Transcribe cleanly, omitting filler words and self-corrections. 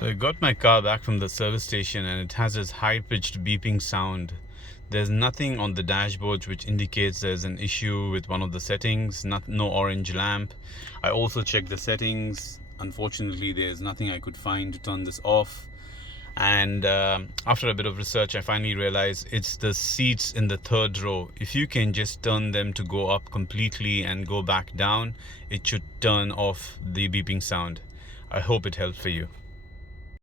So I got my car back from the service station and it has this high-pitched beeping sound. There's nothing on the dashboard which indicates there's an issue with one of the settings, no orange lamp. I also checked the settings. Unfortunately, there's nothing I could find to turn this off. And after a bit of research, I finally realized it's the seats in the third row. If you can just turn them to go up completely and go back down, it should turn off the beeping sound. I hope it helped for you.